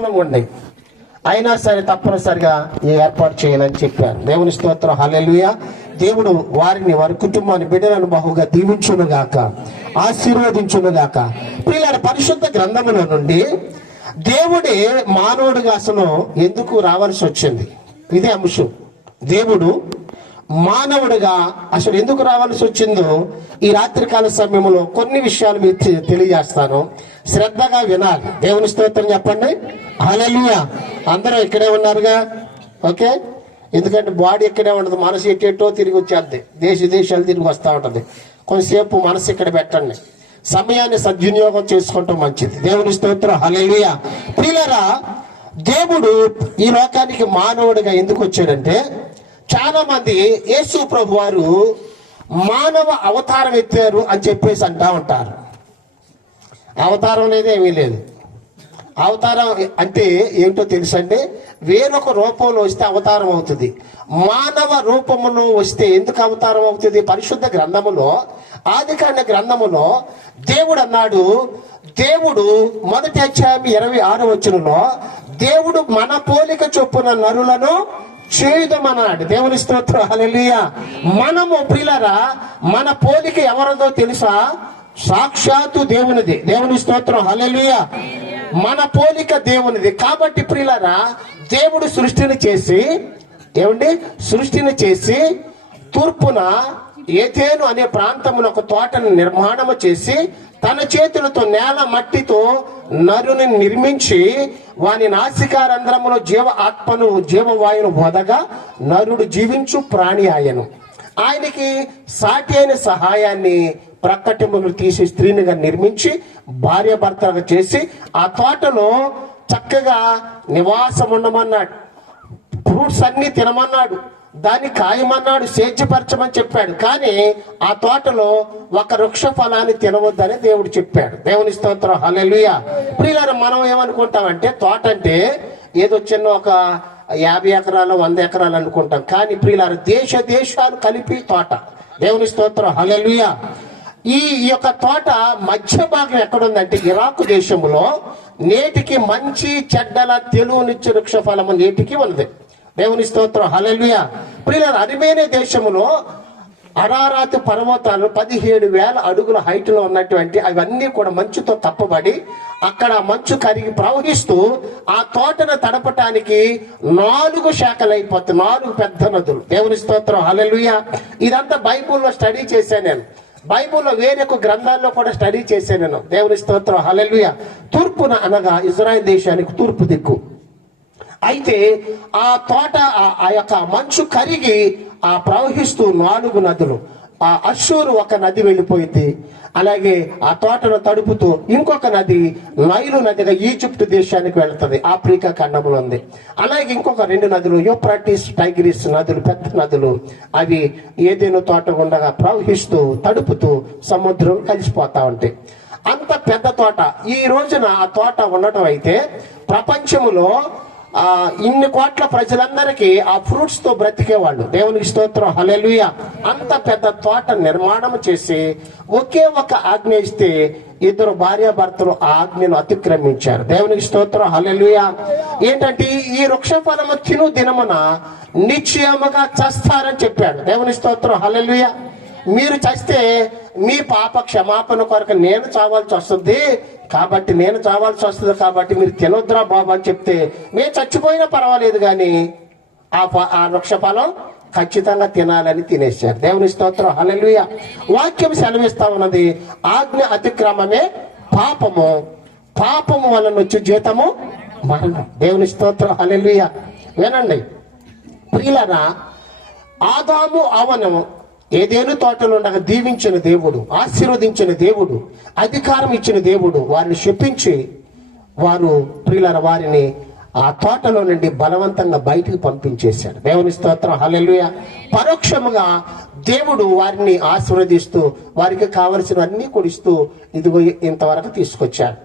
దూరంగా ఉన్నాయి, అయినా సరే తప్పనిసరిగా ఈ ఏర్పాటు చేయాలని చెప్పారు. దేవుని స్తోత్రం, హల్లెలూయా. దేవుడు వారిని, వారి కుటుంబాన్ని, బిడ్డలను బహుగా దీవించునుగాక, ఆశీర్వదించునుగాక. ప్రియులారా, పరిశుద్ధ గ్రంథముల నుండి దేవుడే మానవుడిగా అసలు ఎందుకు రావాల్సి వచ్చింది, ఇదే అంశం. దేవుడు మానవుడిగా అసలు ఎందుకు రావాల్సి వచ్చిందో ఈ రాత్రికాల సమయంలో కొన్ని విషయాలు మీకు తెలియజేస్తాను. శ్రద్ధగా వినాలి. దేవుని స్తోత్రం చెప్పండి, హల్లెలూయా. అందరూ ఇక్కడే ఉన్నారుగా, ఓకే. ఎందుకంటే బాడీ ఇక్కడే ఉండదు, మనసు ఎట్టేటో తిరిగి వచ్చేద్ది, దేశాలు తిరిగి వస్తూ ఉంటుంది. కొంతసేపు మనసు ఇక్కడ పెట్టండి, సమయాన్ని సద్వినియోగం చేసుకుంటాం మంచిది. దేవుని స్తోత్రం, హల్లెలూయా. ప్రియులారా, దేవుడు ఈ లోకానికి మానవుడిగా ఎందుకు వచ్చాడంటే, చాలా మంది యేసు ప్రభు వారు మానవ అవతారం ఎత్తారు అని చెప్పేసి అంటా ఉంటారు. అవతారం అనేది ఏమీ లేదు. అవతారం అంటే ఏంటో తెలుసండి, వేరొక రూపంలో వస్తే అవతారం అవుతుంది. మానవ రూపమును వస్తే ఎందుకు అవతారం అవుతుంది? పరిశుద్ధ గ్రంథములో, ఆదికాండ గ్రంథములో దేవుడు అన్నాడు, దేవుడు మొదటి అధ్యాయం 26వ వచనంలో, దేవుడు మన పోలిక చొప్పున నరులను చేయుదమన్నాడు. దేవుని స్తోత్రం, హల్లెలూయా. మనము ప్రియులారా, మన పోలిక ఎవరిదో తెలుసా? సాక్షాత్తు దేవునిది. దేవుని స్తోత్రం, హల్లెలూయా. మన పోలిక దేవునిది. కాబట్టి ప్రియులారా, దేవుడు సృష్టిని చేసి తూర్పున ఏతేను అనే ప్రాంతమున ఒక తోటను నిర్మాణము చేసి తన చేతులతో నేల మట్టితో నరుని నిర్మించి వాని నాసికారంధ్రములో జీవవాయును వదగా నరుడు జీవించు ప్రాణి ఆయను. ఆయనకి సాటి అయిన సహాయాన్ని ప్రక్కటెములు తీసి స్త్రీనిగా నిర్మించి భార్యాభర్తలుగా చేసి ఆ తోటలో చక్కగా నివాసం ఉండమన్నాడు. ఫ్రూట్స్ అన్ని తినమన్నాడు, దాన్ని కాయమన్నాడు, సేద్యపరచమని చెప్పాడు. కానీ ఆ తోటలో ఒక వృక్ష ఫలాన్ని తినవద్దని దేవుడు చెప్పాడు. దేవుని స్తోత్రం, హల్లెలూయా. ప్రియులారా, మనం ఏమనుకుంటామంటే తోట అంటే ఏదో చిన్న ఒక 50 ఎకరాలు 100 ఎకరాలు అనుకుంటాం. కానీ ప్రియులారా, దేశాలు కలిపి తోట. దేవుని స్తోత్రం, హల్లెలూయా. ఈ యొక్క తోట మధ్య భాగం ఎక్కడుందంటే ఇరాకు దేశంలో నేటికి మంచి చెడ్డల తెలుగునిచ్చే వృక్ష ఫలము నేటికి ఉన్నది. దేవుని స్తోత్రం, హల్లెలూయా. ప్రియులారా, అరిమేనే దేశంలో అరారాతు పర్వతాలు 17,000 అడుగుల హైట్ లో ఉన్నటువంటి అవన్నీ కూడా మంచుతో కప్పబడి అక్కడ మంచు కరిగి ప్రవహిస్తూ ఆ తోటను తడపటానికి 4 శాఖలు అయిపోతాయి, 4 పెద్ద నదులు. దేవుని స్తోత్రం, హల్లెలూయా. ఇదంతా బైబుల్లో స్టడీ చేశాను నేను, బైబుల్లో వేరొక గ్రంథాల్లో కూడా స్టడీ చేశాను నేను. దేవుని స్తోత్రం, హల్లెలూయా. తూర్పున అనగా ఇజ్రాయెల్ దేశానికి తూర్పు దిక్కు. అయితే ఆ తోట ఆ యొక్క మంచు కరిగి ఆ ప్రవహిస్తూ 4 నదులు, ఆ అశ్షూరు ఒక నది వెళ్ళిపోయింది. అలాగే ఆ తోటను తడుపుతూ ఇంకొక నది నైలు నదిగా ఈజిప్ట్ దేశానికి వెళ్తుంది, ఆఫ్రికా ఖండంలో ఉంది. అలాగే ఇంకొక 2 నదులు యూఫ్రటీస్, టైగ్రిస్ నదులు, పెద్ద నదులు, అవి ఏదైనా తోట ఉండగా ప్రవహిస్తూ తడుపుతూ సముద్రం కలిసిపోతా ఉంటాయి. అంత పెద్ద తోట. ఈ రోజున ఆ తోట ఉండటం అయితే ప్రపంచంలో ఇన్ని కోట్ల ప్రజలందరికీ ఆ ఫ్రూట్స్ తో బ్రతికేవాళ్ళు. దేవునికి స్తోత్రం, హల్లెలూయా. అంత పెద్ద తోట నిర్మాణం చేసి ఒకే ఒక ఆజ్ఞ ఇస్తే 2 భార్యాభర్తలు ఆ ఆజ్ఞను అతిక్రమించారు. దేవునికి స్తోత్రం, హల్లెలూయా. ఏంటంటే ఈ వృక్ష ఫలము తిను దినమున నిశ్చయముగా చస్తారని చెప్పాడు. దేవుని స్తోత్రం, హల్లెలూయా. మీరు చస్తే మీ పాప క్షమాపణ కొరకు నేను చావాల్సి వస్తుంది, కాబట్టి మీరు తినొద్దురా బాబు అని చెప్తే మేము చచ్చిపోయినా పర్వాలేదు కానీ ఆ వృక్ష ఫలం ఖచ్చితంగా తినాలని తినేశారు. దేవుని స్తోత్రం, హల్లెలూయా. వాక్యం సెలవిస్తా ఉన్నది, ఆజ్ఞ అతిక్రమమే పాపము వలన వచ్చే జీతము మరణం. దేవుని స్తోత్రం, హల్లెలూయా. వినండి ప్రియులారా, ఆదాము అవనము ఏదేను తోటలో ఉండగా దీవించిన దేవుడు, ఆశీర్వదించిన దేవుడు, అధికారం ఇచ్చిన దేవుడు వారిని శపించి ప్రియులారా వారిని ఆ తోటలో నుండి బలవంతంగా బయటికి పంపించేశాడు. దేవుని స్తోత్రం, హల్లెలూయా. పరోక్షముగా దేవుడు వారిని ఆశీర్వదిస్తూ వారికి కావలసిన అన్ని కొడిస్తూ ఇదిగో ఇంతవరకు తీసుకొచ్చాడు.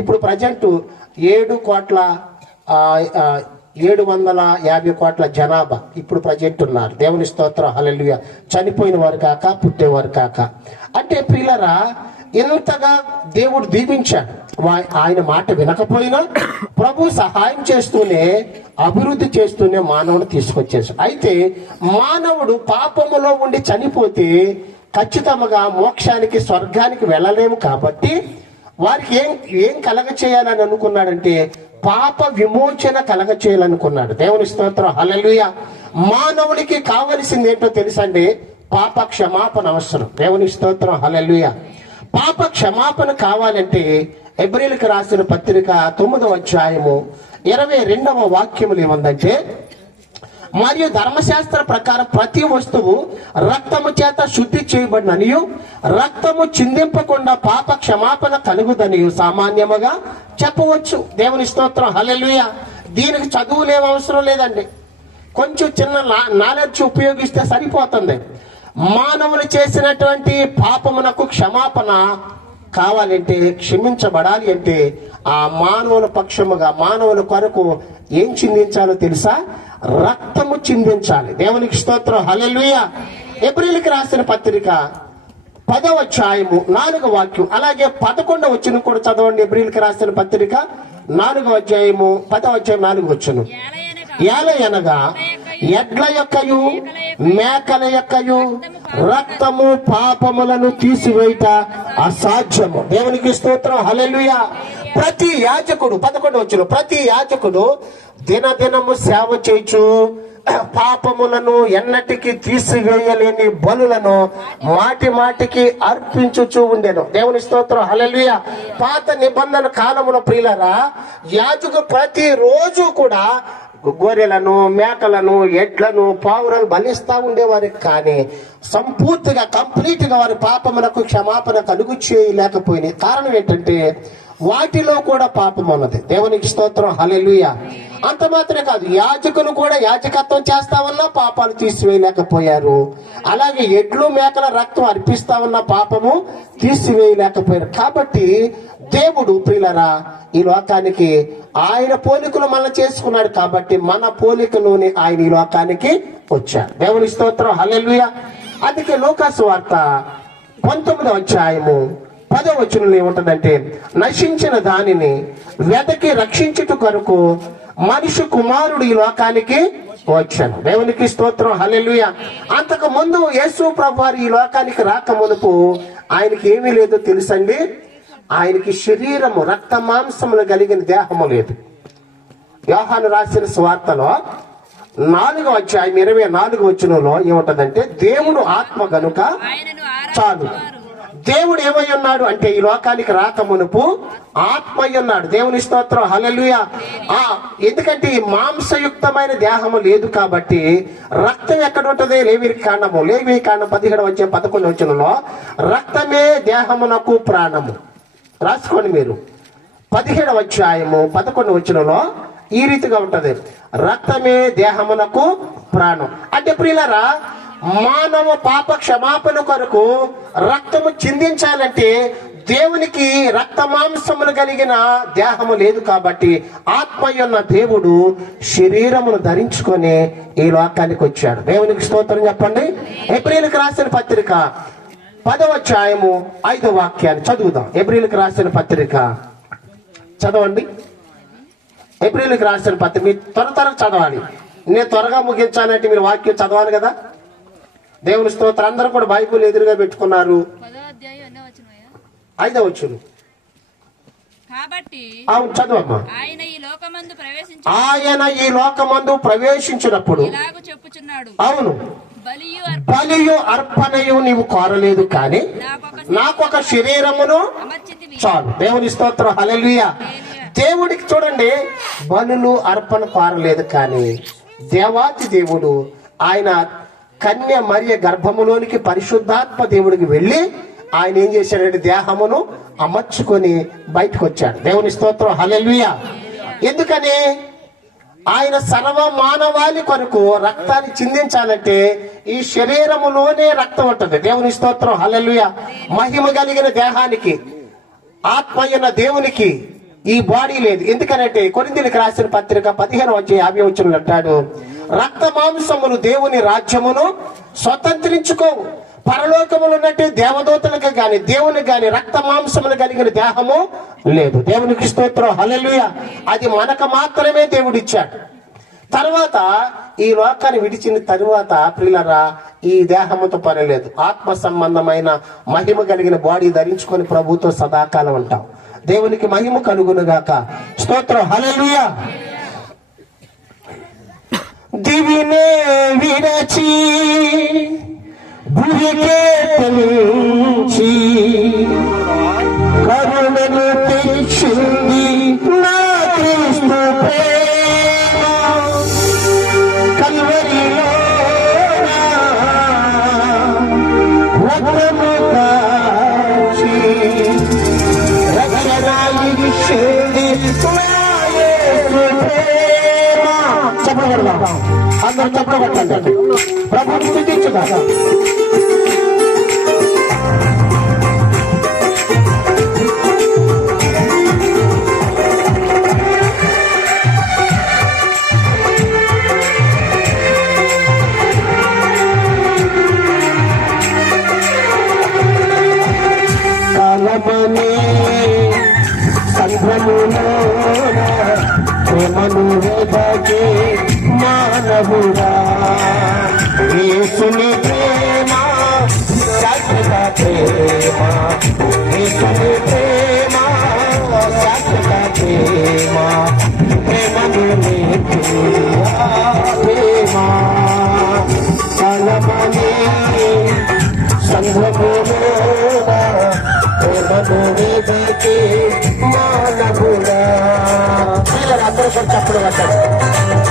ఇప్పుడు ప్రజెంట్ 750 కోట్ల జనాభా ఇప్పుడు ప్రజెంట్ ఉన్నారు. దేవుని స్తోత్రం, హల్లెలూయా. చనిపోయిన వారు కాక పుట్టేవారు కాక. అంటే ప్రియులారా, ఇంతగా దేవుడు దీవించాడు. ఆయన మాట వినకపోయినా ప్రభు సహాయం చేస్తూనే, అభివృద్ధి చేస్తూనే మానవుడు తీసుకొచ్చేసాడు. అయితే మానవుడు పాపములో ఉండి చనిపోతే ఖచ్చితంగా మోక్షానికి, స్వర్గానికి వెళ్ళలేము. కాబట్టి వారికి ఏం కలగ చేయాలని అనుకున్నాడంటే పాప విమోచన కలగ చేయాలనుకున్నాడు. దేవుని స్తోత్రం, హల్లెలూయా. మానవుడికి కావలసింది ఏంటో తెలుసండి? పాప క్షమాపణ అవసరం. దేవుని స్తోత్రం, హల్లెలూయా. పాప క్షమాపణ కావాలంటే హెబ్రీయులకు రాసిన పత్రిక 9వ అధ్యాయము 22వ వాక్యములు ఏముందంటే, మరియు ధర్మశాస్త్ర ప్రకారం ప్రతి వస్తువు రక్తము చేత శుద్ధి చేయబడిననియు రక్తము చిందింపకుండా పాప క్షమాపణ కలుగుదనియు సామాన్యముగా చెప్పవచ్చు. దేవుని స్తోత్రం, హల్లెలూయా. దీనికి చదువులేం అవసరం లేదండి. కొంచెం చిన్న నాలెడ్జ్ ఉపయోగిస్తే సరిపోతుంది. మానవులు చేసినటువంటి పాపమునకు క్షమాపణ కావాలంటే, క్షమించబడాలి అంటే ఆ మానవుల పక్షముగా, మానవుల కొరకు ఏం చిందించాలో తెలుసా? రక్తము చిందించాలి. దేవునికి స్తోత్రం, హల్లెలూయా. హెబ్రీయులకు రాసిన పత్రిక 10వ అధ్యాయము 4వ వాక్యం, అలాగే 11వ వచనం కూడా చదవండి. హెబ్రీయులకు రాసిన పత్రిక 4వ అధ్యాయము 10వ అధ్యాయం 4వ వచనం. ఏలయనగా ఎడ్ల యొక్కయు మేకల యొక్కయు రక్తము పాపములను తీసివేయుట అసాధ్యము. దేవునికి స్తోత్రం, హల్లెలూయా. ప్రతి యాజకుడు, 11వ వచనం, ప్రతి యాజకుడు దినదినము సేవ చేయుచు పాపములను ఎన్నటికి తీసివేయలేని బలులను మాటి మాటికి అర్పించుచూ ఉండెను. దేవుని స్తోత్రం, హల్లెలూయా. పాత నిబంధన కాలమున ప్రియులారా, యాజకుడు ప్రతి రోజు కూడా గొర్రెలను, మేకలను, ఎడ్లను, పావులను బలిస్తా ఉండేవారు. కానీ సంపూర్తిగా, కంప్లీట్ గా వారి పాపములకు క్షమాపణ కలుగు చేయలేకపోయినాయి. కారణం ఏంటంటే వాటిలో కూడా పాపం ఉన్నది. దేవునికి స్తోత్రం, హల్లెలూయా. అంత మాత్రమే కాదు, యాజకులు కూడా యాజకత్వం చేస్తా ఉన్నా పాపాలు తీసివేయలేకపోయారు. అలాగే ఎడ్లు మేకల రక్తం అర్పిస్తా ఉన్న పాపము తీసివేయలేకపోయారు. కాబట్టి దేవుడు ప్రియులరా ఈ లోకానికి ఆయన పోలికలు మనం చేసుకున్నాడు. కాబట్టి మన పోలికలోని ఆయన ఈ లోకానికి వచ్చాడు. దేవుని స్తోత్రం, హల్లెలూయా. అందుకే లూకాసు వార్త 19వ అధ్యాయము 10వ వచనంలో ఏముంటుందంటే, నశించిన దానిని వెతకి రక్షించుట కొరకు మనిషి కుమారుడు ఈ లోకానికి వచ్చాను. దేవునికి స్తోత్రం, హల్లెలూయా. అంతకు ముందు యేసు ప్రభువారు ఈ లోకానికి రాక మునుపు ఆయనకి ఏమీ లేదో తెలుసండి? ఆయనకి శరీరము, రక్త మాంసములు కలిగిన దేహము లేదు. యోహాను రాసిన సువార్తలో 4వ అధ్యాయం 24వ వచనంలో ఏముంటదంటే, దేవుడు ఆత్మ గనుక చాలు. దేవుడు ఏమై ఉన్నాడు అంటే ఈ లోకానికి రాక మునుపు ఆత్మ ఉన్నాడు. దేవుని స్తోత్రం, హల్లెలూయా. ఎందుకంటే ఈ మాంసయుక్తమైన దేహము లేదు కాబట్టి రక్తం ఎక్కడ ఉంటది? లేవి కాండము, లేవి కాండం 17వ అధ్యాయం 11వ వచనంలో రక్తమే దేహమునకు ప్రాణము. రాసుకోండి మీరు. 17వ అధ్యాయము 11వ వచనంలో ఈ రీతిగా ఉంటది, రక్తమే దేహమునకు ప్రాణం. అంటే ప్రియులారా, మానవ పాప క్షమాపణ కొరకు రక్తము చిందించాలంటే దేవునికి రక్త మాంసములు కలిగిన దేహము లేదు. కాబట్టి ఆత్మయున్న దేవుడు శరీరమును ధరించుకొని ఈ లోకానికి వచ్చాడు. దేవునికి స్తోత్రం చెప్పండి. హెబ్రీయులకు రాసిన పత్రిక 10వ అధ్యాయము 5వ వాక్యాన్ని చదువుదాం. హెబ్రీయులకు రాసిన పత్రిక చదవండి. హెబ్రీయులకు రాసిన పత్రిక మీరు త్వరగా చదవాలి. నేను త్వరగా ముగించాలంటే మీరు వాక్యం చదవాలి కదా. దేవుని స్తోత్రం. అందరూ కూడా బైబిల్ ఎదురుగా పెట్టుకున్నారు. 5వ వచనం. కాబట్టి అవును, చదవమ్మా. ఆయన ఈ లోకమందు ప్రవేశించినప్పుడు అవును, బలియు అర్పణయు నీవు కోరలేదు, కానీ నాకొక శరీరమును చాలు. దేవుని స్తోత్రం, హల్లెలూయా. దేవుడికి చూడండి, బలులు అర్పణ కోరలేదు, కానీ దేవాతి దేవుడు ఆయన కన్య మరియ గర్భములోనికి పరిశుద్ధాత్మ దేవుడికి వెళ్ళి ఆయన ఏం చేశాడంటే దేహమును అమర్చుకొని బయటకు వచ్చాడు. దేవుని స్తోత్రం, హల్లెలూయా. ఎందుకని? ఆయన సర్వ మానవాళి కొరకు రక్తాన్ని చిందించాలంటే ఈ శరీరములోనే రక్తం ఉంటుంది. దేవుని స్తోత్రం, హల్లెలూయా. మహిమ కలిగిన దేహానికి, ఆత్మయ్యన దేవునికి ఈ బాడీ లేదు. ఎందుకనంటే కొరింథీయులకు రాసిన పత్రిక 15వ అంటాడు, రక్త మాంసములు దేవుని రాజ్యమును స్వతంత్రించుకోవు, పరలోకములు ఉన్నట్టు దేవదూతలకు గాని దేవునికి గాని రక్త మాంసములు కలిగిన దేహము లేదు. దేవునికి స్తోత్రం, హల్లెలూయా. అది మనకు మాత్రమే దేవుడు ఇచ్చాడు. తర్వాత ఈ లోకాన్ని విడిచిన తరువాత ప్రియులరా, ఈ దేహముతో పని లేదు. ఆత్మ సంబంధమైన మహిమ కలిగిన బాడీ ధరించుకొని ప్రభుతో సదాకాలం ఉంటాం. దేవునికి మహిమ కలుగునుగాక. స్తోత్రం, హల్లెలూయా. దివినే విరచి భూమికే తలించి కరుణను తెచ్చింది నా క్రీస్తు ప్రేమ. కల్వరిలో రక్తము కాచి రక్షణ ఇచ్చింది నా యేసు ప్రేమ. చెప్పగలరా? అందరూ చెప్పగలండి. ప్రభువుని స్తుతించుగా. కాలమనే సంఘములో ప్రేమను వెదకే మానవుడా, యేసుని ప్రేమ శాశ్వత ప్రేమ, యేసుని ప్రేమ శాశ్వత ప్రేమ, ప్రేమను నేర్పే ప్రేమ. కాలమనే సంఘములో ప్రేమను వెదకే మానవుడా. అందరూ కూడా చప్పుడు పడ్డాడు.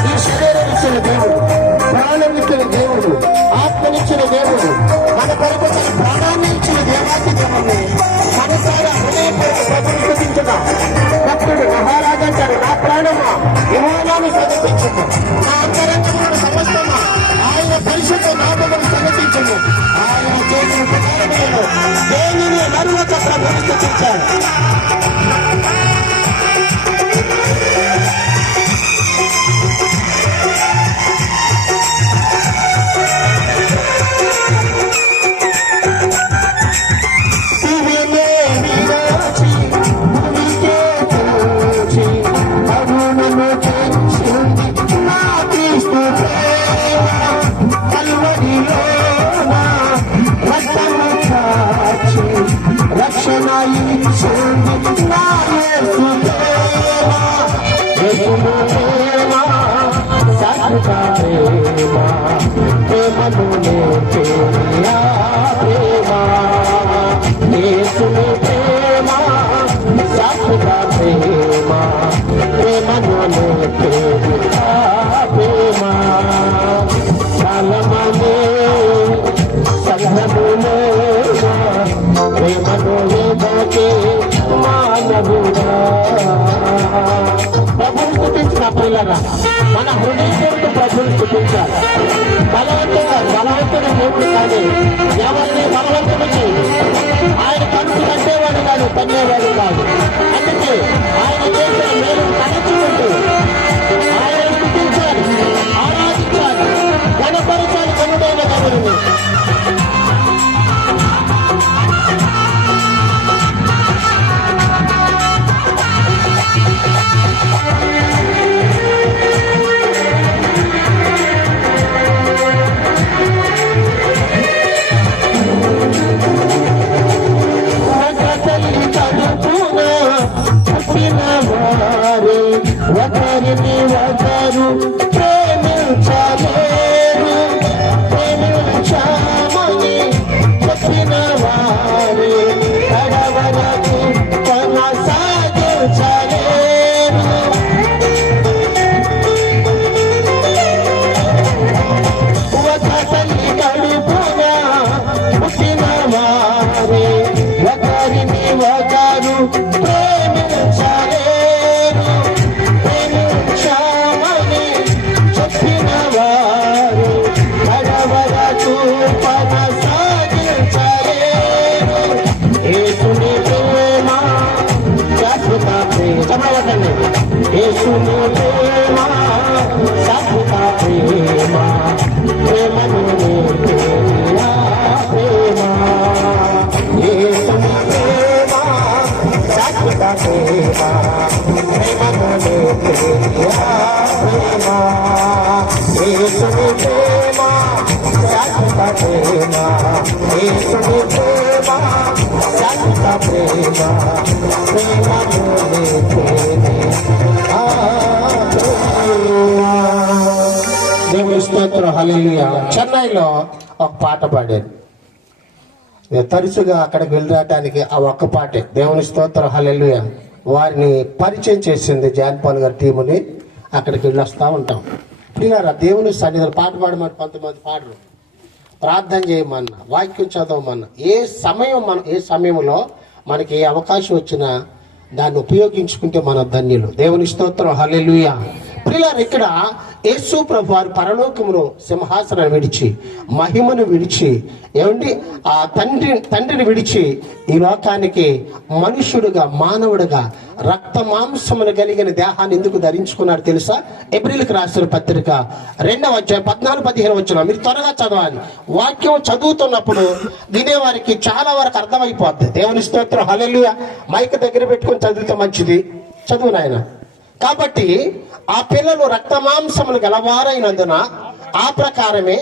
ఈ శరీరం ఇచ్చిన దేవుడు, ప్రాణం ఇచ్చిన దేవుడు, ఆత్మనిచ్చిన దేవుడు, మన కొరకు తన ప్రాణాన్ని ఇచ్చిన దేవాతి దేవుడిని మనసారా హృదయపూర్వక ప్రభువుని స్తుతించుదాం. భక్తుడు మహారాజు అంటాడు, నా ప్రాణమా యెహోవాను సమర్పించుము, నా అంతరంగములను సమస్తమా ఆయన పరిశుద్ధ నామమును సమర్పించుము. ఆయన చేసిన ఉపకారములను దేనిని మరువక ప్రభువుని స్తుతించాడు. రక్షణ ఇచ్చింది నా యేసు ప్రేమ, యేసుని ప్రేమ శాశ్వత ప్రేమ, ప్రేమను నేర్పే ప్రేమ, యేసుని ప్రేమ శాశ్వత ప్రేమ, ప్రేమను నేర్పే ప్రేమ. కాలమనే సంఘములో ప్రేమను వెదకే మానవుడా. ప్రభువుని స్తుతించిన పిల్లరా, మన హృదయపూర్వక ప్రభువుని స్తుతించాలి. బలవంతుడు దేవుడు కాదు, ఎవరిని బలవంతుడు చేయడు. ఆయన కనుక కట్టేవాడు కాదు, తన్నేవాడు కాదు. అందుకే ఆయన చేసిన మేలు తలచుకుంటూ ఆయన స్తుతించాలి, ఆరాధించాలి, గణపరచాలి కనుడైన దేవుడిని. ఒకరిని ఒకరు ప్రేమించలేరు, ప్రేమించామని చెప్పిన వారి కడవరకు కొనసాగించలేరు. ఒక తల్లి కడుపున పుట్టిన వారి ఒకరిని ఒకరు ప్రేమించలేరు, ప్రేమించామని చెప్పిన వారు కడవరకు కొనసాగించలేరు. యేసుని ప్రేమ శాశ్వత ప్రేమ, యేసుని ప్రేమ శాశ్వత ప్రేమ, ప్రేమను నేర్పే ప్రేమ. ప్రేమ యేసుని ప్రేమ శాశ్వత ప్రేమ యేసుని ప్రేమ శాశ్వత ప్రేమ దేవుని స్తోత్రం హల్లెలూయా. చెన్నైలో ఒక పాట పాడారు. తరచుగా అక్కడికి వెళ్ళడానికి ఆ ఒక్క పాటే దేవుని స్తోత్రం హల్లెలూయా వారిని పరిచయం చేసింది జాన్ పాల్ గారి టీముని. అక్కడికి వెళ్ళి వస్తూ ఉంటాం. పిల్లరా దేవుని సన్నిధిలో పాట పాడమని కొంతమంది పాడరు, ప్రార్థన చేయమన్నా, వాక్యం చదవమన్నా, ఏ సమయంలో మనకి ఏ అవకాశం వచ్చినా దాన్ని ఉపయోగించుకుంటే మన ధన్యులు. దేవుని స్తోత్రం హల్లెలూయా. పిల్లలు ఇక్కడ యేసు ప్రభు వారు పరలోకమును సింహాసనాన్ని విడిచి మహిమను విడిచి ఏమండి ఆ తండ్రిని విడిచి ఈ లోకానికి మనుష్యుడుగా మానవుడుగా రక్త మాంసమును కలిగిన దేహాన్ని ఎందుకు ధరించుకున్నాడు తెలుసా? ఎబ్రిల్కి రాసిన పత్రిక 2వ అధ్యాయం 14-15 వచ్చిన మీరు త్వరగా చదవాలి. వాక్యం చదువుతున్నప్పుడు వినేవారికి చాలా వరకు అర్థమైపోద్ది. దేవుని స్తోత్రం హల్లెలూయా. మైక్ దగ్గర పెట్టుకొని చదివితే మంచిది. చదువు నాయన. కాబట్టి ఆ పిల్లలు రక్త మాంసములు గలవారైనందున ఆ ప్రకారమే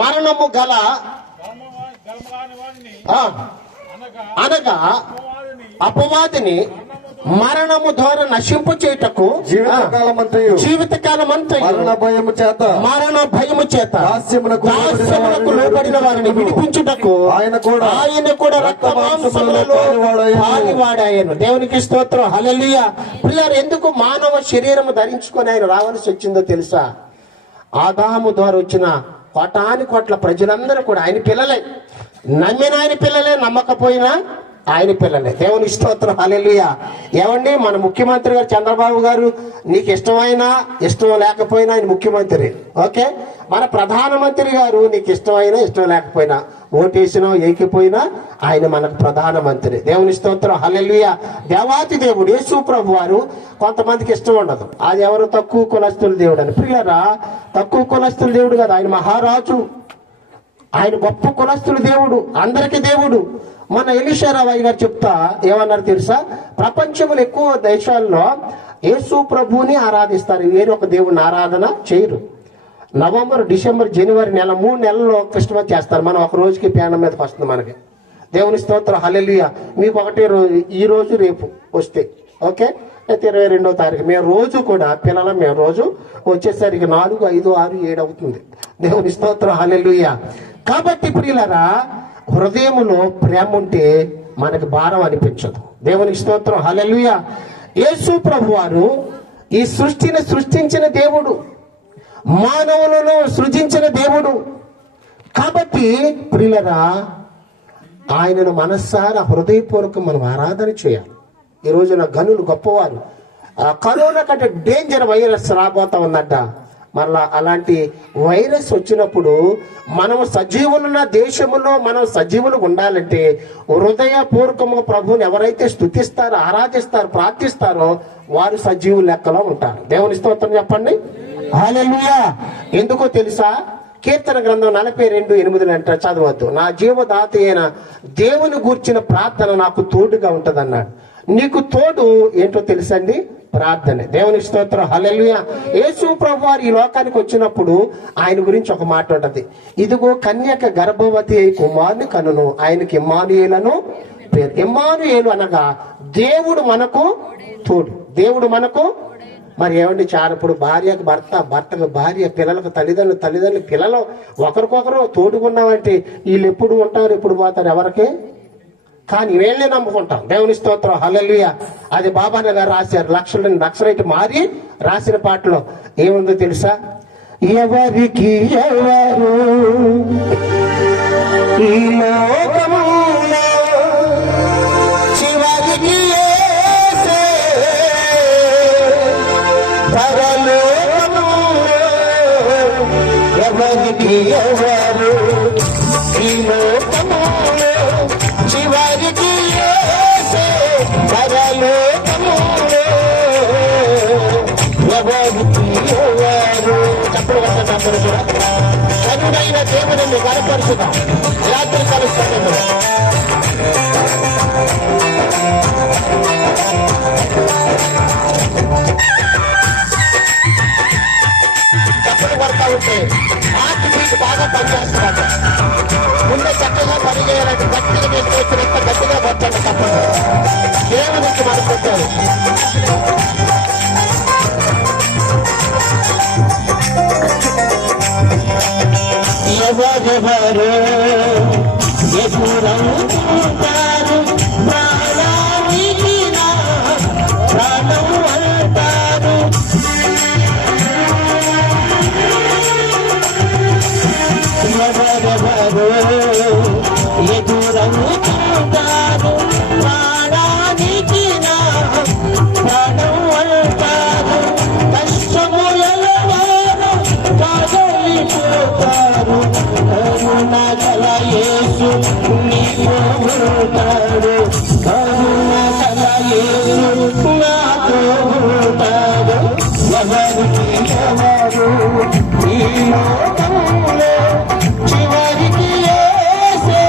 మరణము గల అనగా అపవాదిని మరణము ద్వారా నశింపు చేయుటకు జీవితకాలమంతయు మరణ భయము చేత దాస్యమునకు లోబడిన వారిని విడిపించుటకు ఆయన కూడా రక్త మాంసములలో పాలివాడాయను. దేవునికి స్తోత్రం హల్లెలూయా. పిల్లలు ఎందుకు మానవ శరీరము ధరించుకొని ఆయన రావాల్సి వచ్చిందో తెలుసా? ఆదాము ద్వారా వచ్చిన కోటాను ప్రజలందరూ కూడా ఆయన పిల్లలే. నమ్మిన ఆయన పిల్లలే, నమ్మకపోయినా ఆయన పిల్లలే. దేవుని స్తోత్రం హల్లెలూయా. ఏమండి మన ముఖ్యమంత్రి గారు చంద్రబాబు గారు నీకు ఇష్టమైనా ఇష్టం లేకపోయినా ఆయన ముఖ్యమంత్రి. ఓకే, మన ప్రధానమంత్రి గారు నీకు ఇష్టమైనా ఇష్టం లేకపోయినా ఓటేసినా ఏకిపోయినా ఆయన మనకు ప్రధానమంత్రి. దేవుని స్తోత్రం హల్లెలూయా. దేవాతి దేవుడు యేసు ప్రభు వారు కొంతమందికి ఇష్టం ఉండదు. అది ఎవరు తక్కువ కులస్తుల దేవుడు అని. ప్రియరా, తక్కువ కులస్తుల దేవుడు కదా, ఆయన మహారాజు, ఆయన గొప్ప కులస్తుల దేవుడు, అందరికీ దేవుడు. మన ఎలీషారావు గారు చెప్తా ఏమన్నారు తెలుసా? ప్రపంచంలో ఎక్కువ దేశాల్లో యేసు ప్రభువుని ఆరాధిస్తారు, వేరొక దేవుడిని ఆరాధన చేయరు. నవంబర్, డిసెంబర్, జనవరి నెల 3 నెలల్లో క్రిస్మస్ చేస్తారు. మనం ఒక రోజుకి పేనం మీదకి వస్తుంది మనకి. దేవుని స్తోత్రం హల్లెలూయా. మీకు ఒకటే రోజు, ఈ రోజు రేపు వస్తే ఓకే, అయితే 22వ తారీఖు మేము రోజు కూడా పిల్లలం, మేము రోజు వచ్చేసరికి 4, 5, 6, 7 అవుతుంది. దేవుని స్తోత్రం హల్లెలూయా. కాబట్టి ప్రియులారా, హృదయములో ప్రేమ ఉంటే మనకు భారం అనిపించదు. దేవునికి స్తోత్రం హల్లెలూయా. యేసు ప్రభు వారు ఈ సృష్టిని సృష్టించిన దేవుడు, మానవులను సృజించిన దేవుడు. కాబట్టి ప్రియులారా, ఆయనను మనస్సారా హృదయపూర్వకం మనం ఆరాధన చేయాలి. ఈ రోజున గనులు గొప్పవారు కరోనా కంటే డేంజర్ వైరస్ రాబోతా ఉందట. మరలా అలాంటి వైరస్ వచ్చినప్పుడు మనం సజీవులున్న దేశంలో మనం సజీవులు ఉండాలంటే హృదయపూర్వకంగా ప్రభువుని ఎవరైతే స్తుతిస్తారో, ఆరాధిస్తారో, ప్రార్థిస్తారో వారు సజీవు లెక్కలో ఉంటారు. దేవుని స్తోత్రం చెప్పండి హల్లెలూయా. ఎందుకో తెలుసా? కీర్తన గ్రంథం 42:8 అంట, చదవద్దు. నా జీవదాత అయిన దేవుని గూర్చిన ప్రార్థన నాకు తోడుగా ఉంటది అన్నాడు. నీకు తోడు ఏంటో తెలుసండి? ప్రార్థన. దేవుని స్తోత్రం హల్లెలూయా. యేసు ప్రభువారు ఈ లోకానికి వచ్చినప్పుడు ఆయన గురించి ఒక మాట ఉంటది. ఇదిగో కన్యక గర్భవతి అయి కుమారుని కనును, ఆయనకి ఇమ్మానుయేలను పేరు. ఇమ్మానుయేలు అనగా దేవుడు మనకు తోడు, దేవుడు మనకు. మరి ఏమండి, చాలా ఇప్పుడు భార్యకు భర్త, భర్తకు భార్య, పిల్లలకు తల్లిదండ్రులు పిల్లలు ఒకరికొకరు తోడుకున్నామంటే వీళ్ళు ఎప్పుడు ఉంటారు, ఎప్పుడు పోతారు ఎవరికి? కానీ వీళ్ళే నమ్ముకుంటాం. దేవుని స్తోత్రం హల్లెలూయా. అది బాబాన్న గారు రాశారు, నక్సలైట్ మారి రాసిన పాటలో ఏముందో తెలుసా? ఎవరికి ఎవరు ఈ లోకములో చివరికి యేసే, పరలోకములో ఎవరికి ఎవరు ఈ లోకములో చివరికి యేసే, పరలోకములో ఎవరికి ఎవరు. చప్పుడు కూడా కనుడైన దేవుని కనపరుచుదాం. రాత్రి కలుస్తాను. ఉంటే హార్ట్ బీట్ బాగా పనిచేస్తున్నట్టు. ముందే చక్కగా పని చేయాలంటే గట్టిగా మీకు వచ్చినంత గట్టిగా కొట్టండి తప్పదు. దేవునికి మనకు కొట్టారు. ఎవరెవరు ఎదురవుతారు ప్రాణానికి నా ప్రాణం అంటారు. ఎవరెవరు ఎదురవుతారు ప్రాణానికి నా ప్రాణం అంటారు. కష్టములలో వారు కాదలిపోతారు. కరుణ కల యేసు నీకు ఉంటాడు. కరుణ కల యేసు నాతో ఉంటాడు. ఎవరికి ఎవరు ఈ లోకంలో చివరికి యేసే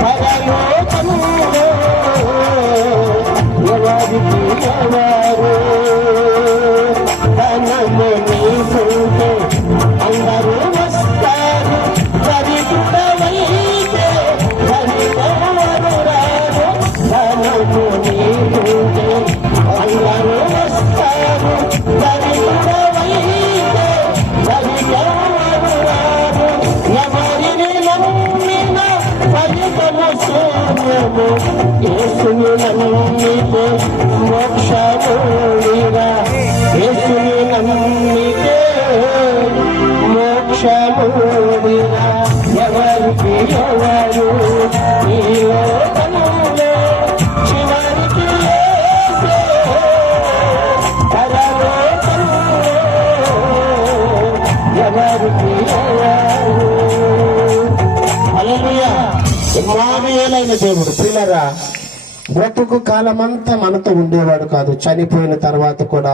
పరలోకంలో. ఎవరికి ఎవరు ధనము నీకుంటే అందరూ వస్తారు. దరిద్రమైతే ధనికెవరు రారు. ధనము నీకుంటే అందరూ వస్తారు. దరిద్రమైతే ధనికెవరు రారు. ఎవరిని నమ్మిన ఫలితము శూన్యము. యేసుని నమ్మితే మోక్షమునిరా. యేసుని నమ్మితే మోక్షమునిరా. ఎవరికి ఎవరు ఈ లోకంలో చివరికి యేసే పరలోకంలో. ఎవరికి ఎవరు. హల్లెలూయా. ఇమ్మానుయేలైన దేవుడు పిల్లరా బ్రతుకు కాలమంతా మనతో ఉండేవాడు కాదు. చనిపోయిన తర్వాత కూడా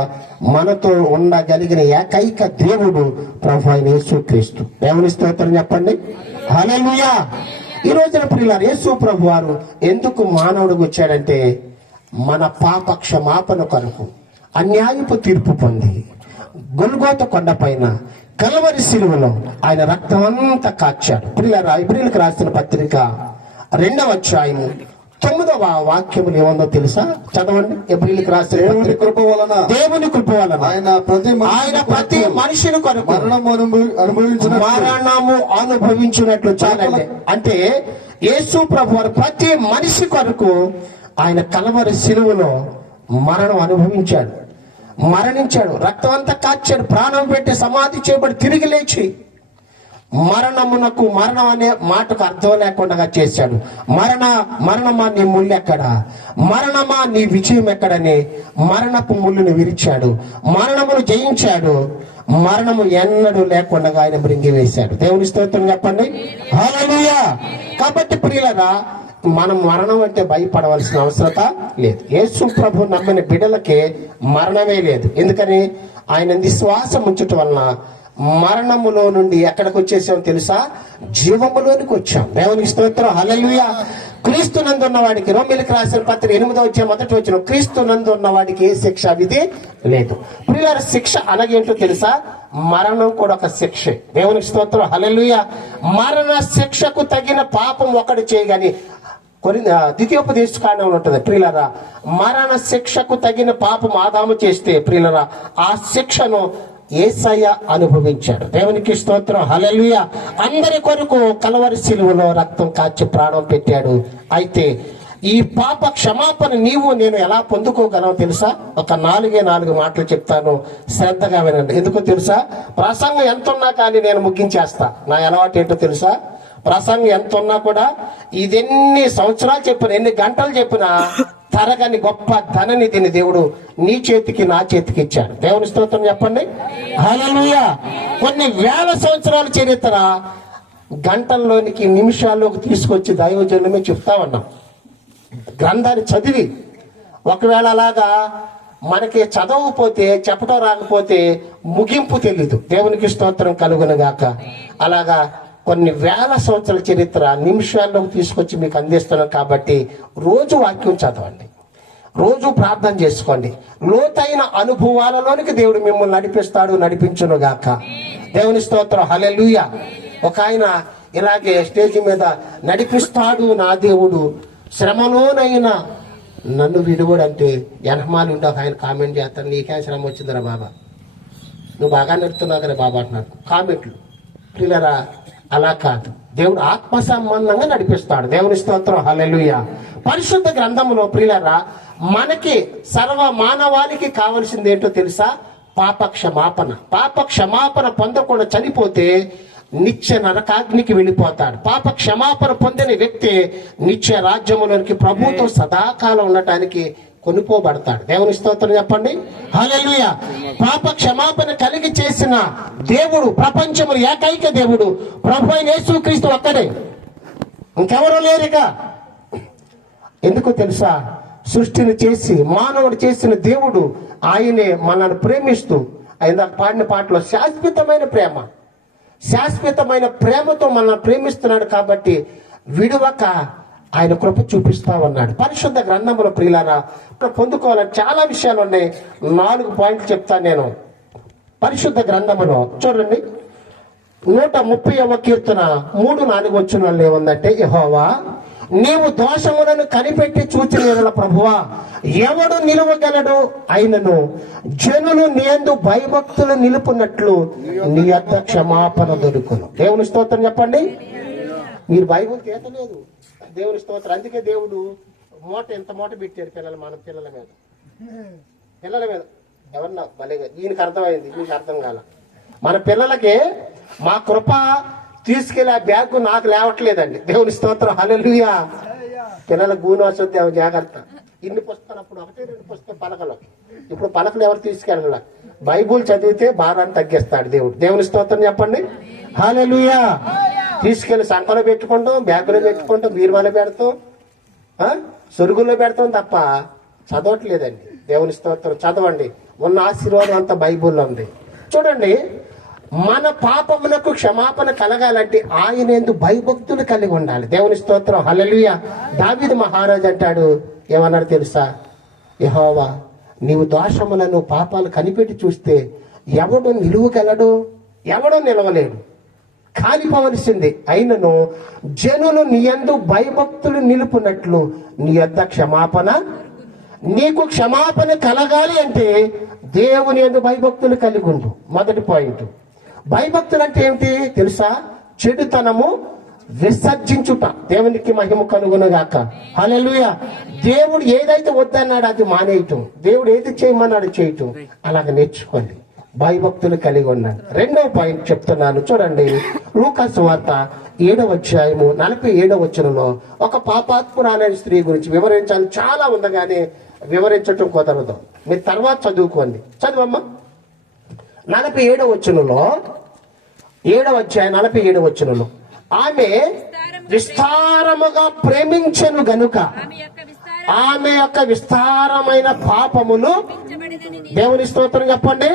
మనతో ఉండగలిగిన ఏకైక దేవుడు ప్రభు అయిన యేసుక్రీస్తు. దేవుని స్తోత్రం చెప్పండి. హల్లెలూయా. ఈ రోజున ప్రియులారా యేసు ప్రభు వారు ఎందుకు మానవుడికి వచ్చాడంటే మన పాప క్షమాపణ కొరకు అన్యాయపు తీర్పు పొంది గొల్గోత కొండపైన కల్వరి శిలువలో ఆయన రక్తం అంతా కాచాడు. ప్రియులారా ఇబ్రీయులకు రాసిన పత్రిక 2వ అధ్యాయము 9వ వాక్యములు ఏముందో తెలుసా? చదవండి. ఎబ్రీయులకు రాసిన దేవుని కృప వలన ఆయన ప్రతి మనిషిని కొరకు మరణము అనుభవించినట్లు చాలండి. అంటే యేసు ప్రభు వారు ప్రతి మనిషి కొరకు ఆయన కల్వరి శిలువలో మరణం అనుభవించాడు, మరణించాడు, రక్తం అంతా కాచాడు, ప్రాణం పెట్టి సమాధి చేయబడి తిరిగి లేచి మరణమునకు మరణం అనే మాటకు అర్థం లేకుండా చేశాడు. మరణమా నీ ముళ్ళు ఎక్కడ, మరణమా నీ విజయం ఎక్కడని మరణపు ముళ్ళును విరిచాడు. మరణమును జయించాడు. మరణము ఎన్నడూ లేకుండా ఆయన మృంగివేశాడు. దేవుని స్తోత్రం చెప్పండి. హల్లెలూయా. కాబట్టి ప్రియులరా మనం మరణం అంటే భయపడవలసిన అవసరత లేదు. యేసు ప్రభు నమ్మిన బిడ్డలకే మరణమే లేదు. ఎందుకని ఆయన విశ్వాసం ఉంచటం వలన మరణములో నుండి ఎక్కడికి వచ్చేసాం తెలుసా? జీవములోనికి వచ్చాం. దేవునికి స్తోత్రం. హల్లెలూయా. క్రీస్తు నందు ఉన్నవాడికి రోమీయులకు రాసిన పత్రిక 8వ అధ్యాయం 1వ వచనం క్రీస్తు నందు ఉన్నవాడికి ఏ శిక్ష విధి లేదు. ప్రియులారా శిక్ష అనగేంటో తెలుసా? మరణం కూడా ఒక శిక్షే. దేవునికి స్తోత్రం. హల్లెలూయా. మరణ శిక్షకు తగిన పాపం ఒకటి చేయగాని ద్వితీయోపదేశకాండంలో ఉంటుంది ప్రియులారా. మరణ శిక్షకు తగిన పాపం ఆదాము చేస్తే ప్రియులారా ఆ శిక్షను యేసయ్య అనుభవించాడు. దేవునికి స్తోత్రం. హల్లెలూయా. అందరి కొరకు కల్వరి శిలువలో రక్తం కాచి ప్రాణం పెట్టాడు. అయితే ఈ పాప క్షమాపణ నీవు నేను ఎలా పొందుకోగలవు తెలుసా? ఒక 4 మాటలు చెప్తాను, శ్రద్ధగా వినండి. ఎందుకో తెలుసా? ప్రసంగం ఎంత ఉన్నా కానీ నేను ముగించేస్తా. నా అలవాటు ఏంటో తెలుసా? ప్రసంగం ఎంత ఉన్నా కూడా ఇదెన్ని సంవత్సరాలు చెప్పినా, ఎన్ని గంటలు చెప్పినా తరగని గొప్ప ధననిధిని దేవుడు నీ చేతికి నా చేతికి ఇచ్చాడు. దేవుని స్తోత్రం చెప్పండి. హల్లెలూయా. కొన్ని వేల సంవత్సరాల చరిత్ర గంటల్లోనికి నిమిషాల్లోకి తీసుకొచ్చి దైవజనులమే చెప్తా ఉన్నాం. గ్రంథాన్ని చదివి ఒకవేళ అలాగా మనకి చదవకపోతే చెప్పడం రాకపోతే ముగింపు తెలీదు. దేవునికి స్తోత్రం కలుగునుగాక. అలాగా కొన్ని వేల సంవత్సరాల చరిత్ర నిమిషాల్లోకి తీసుకొచ్చి మీకు అందిస్తున్నాం. కాబట్టి రోజు వాక్యం చదవండి. రోజు ప్రార్థన చేసుకోండి. లోతైన అనుభవాలలోనికి దేవుడు మిమ్మల్ని నడిపించును గాక. దేవుని స్తోత్రం. హల్లెలూయా. ఒక ఆయన ఇలాగే స్టేజ్ మీద నడిపిస్తాడు నా దేవుడు, శ్రమలోనైనా నన్ను విడువడంటే ఎనమాలు ఉండి ఒక ఆయన కామెంట్ చేస్తాను, నీకే శ్రమ వచ్చిందిరా బాబా, నువ్వు బాగా నడుతున్నావు కదా బాబా అంటున్నాడు కామెంట్లు. పిల్లరా, అలా కాదు. దేవుడు ఆత్మ సంబంధంగా నడిపిస్తాడు. దేవుని స్తోత్రం. హల్లెలూయా. పరిశుద్ధ గ్రంథంలో ప్రియులరా, మనకి సర్వ మానవాళికి కావలసింది ఏంటో తెలుసా? పాప క్షమాపణ. పాప క్షమాపణ పొందకుండా చనిపోతే నిత్య నరకాగ్నికి వెళ్ళిపోతాడు. పాప క్షమాపణ పొందిన వ్యక్తి నిత్య రాజ్యములోనికి ప్రభుతో సదాకాలం ఉండటానికి కొనుక్కోబడతాడు. దేవుని స్తోత్రం చెప్పండి. హల్లెలూయా. పాప క్షమాపణ కలిగి చేసిన దేవుడు, ప్రపంచంలో ఏకైక దేవుడు ప్రభు అయిన యేసుక్రీస్తు ఒక్కడే, ఇంకెవరూ లేరుక. ఎందుకు తెలుసా? సృష్టిని చేసి మానవుడు చేసిన దేవుడు ఆయనే మనల్ని ప్రేమిస్తూ, ఆయన పాడిన పాటలో శాశ్వతమైన ప్రేమ, శాశ్వతమైన ప్రేమతో మనల్ని ప్రేమిస్తున్నాడు. కాబట్టి విడువక ఆయన కృప చూపిస్తా ఉన్నాడు. పరిశుద్ధ గ్రంథంలో ప్రియులారా, ఇక్కడ పొందుకోవాలని చాలా విషయాలు ఉన్నాయి. 4 పాయింట్లు చెప్తాను నేను. పరిశుద్ధ గ్రంథంలో చూడండి, 130వ కీర్తన 3-4 వచనాల్లో ఏముందంటే, యెహోవా నీవు దోషములను కనిపెట్టి చూచిన ప్రభువా ఎవడు నిలువగలడు? అయినను జనులు నీ యందు భయభక్తులు నిలుపునట్లు నీ యొద్ద క్షమాపణ దొరుకును. దేవుని స్తోత్రం చెప్పండి. మీరు బైబుల్ తీయలేదు. దేవుని స్తోత్రం. అందుకే దేవుడు ఇంత మూట పెట్టారు మన పిల్లల మీద ఎవరన్నా భలేగా. ఈయనకి అర్థమైంది, మీకు అర్థం కాల. మన పిల్లలకి మా కృప తీసుకెళ్ళి ఆ బ్యాగ్ నాకు లేవట్లేదండి. దేవుని స్తోత్రం. హల్లెలూయా. పిల్లలకు గూనొస్తుంది, జాగ్రత్త. ఇన్ని పుస్తకాలు అప్పుడు 1-2 పుస్తకం పలకలు, ఇప్పుడు పలకలు ఎవరు తీసుకెళ్ళాల. బైబుల్ చదివితే భారాన్ని తగ్గిస్తాడు దేవుడు. దేవుని స్తోత్రం చెప్పండి. హల్లెలూయా. తీసుకెళ్లి సంకలో పెట్టుకుంటాం, బ్యాగులో పెట్టుకుంటాం, బీరువాలో పెడతాం, సొరుగుల్లో పెడతాం తప్ప చదవట్లేదండి. దేవుని స్తోత్రం. చదవండి. ఉన్న ఆశీర్వాదం అంతా బైబుల్లో ఉంది. చూడండి, మన పాపమునకు క్షమాపణ కలగాలంటే ఆయన యందు భయభక్తులు కలిగి ఉండాలి. దేవుని స్తోత్రం. హల్లెలూయా. దావీదు మహారాజు అంటాడు, ఏమన్నాడు తెలుసా? యెహోవా నీవు దోషములను పాపాలు కనిపెట్టి చూస్తే ఎవడు నిలువగలడు? ఎవడో నిలవలేడు, కాలిపోవలసింది. అయినను జనులు నీ యందు భయభక్తులు నిలుపునట్లు నీ యొద్ద క్షమాపణ. నీకు క్షమాపణ కలగాలి అంటే దేవుని యందు భయభక్తులు కలిగి ఉండు. మొదటి పాయింట్. భయభక్తులు అంటే ఏమిటి తెలుసా? చెడుతనము విసర్జించుట. దేవునికి మహిమ కలుగునుగాక. హల్లెలూయా. దేవుడు ఏదైతే వద్దన్నాడు అది మానేయటం, దేవుడు ఏది చేయమన్నాడు చేయటం, అలాగ నేర్చుకోండి. భయభక్తులు కలిగి ఉన్నాడు. 2వ పాయింట్ చెప్తున్నాను చూడండి. లూకా సువార్త 7వ అధ్యాయము 47వ వచనంలో ఒక పాపాత్మురాలైన స్త్రీ గురించి వివరించాలి. చాలా ఉంది కానీ వివరించటం కుదరదు. మీరు తర్వాత చదువుకోండి. చదువమ్మా. 47వ వచనంలో, 7వ అధ్యాయం 47వ వచనంలో, ఆమె విస్తారముగా ప్రేమించెను గనుక ఆమె యొక్క విస్తారమైన పాపములు. దేవుని స్తోత్రం చెప్పండి.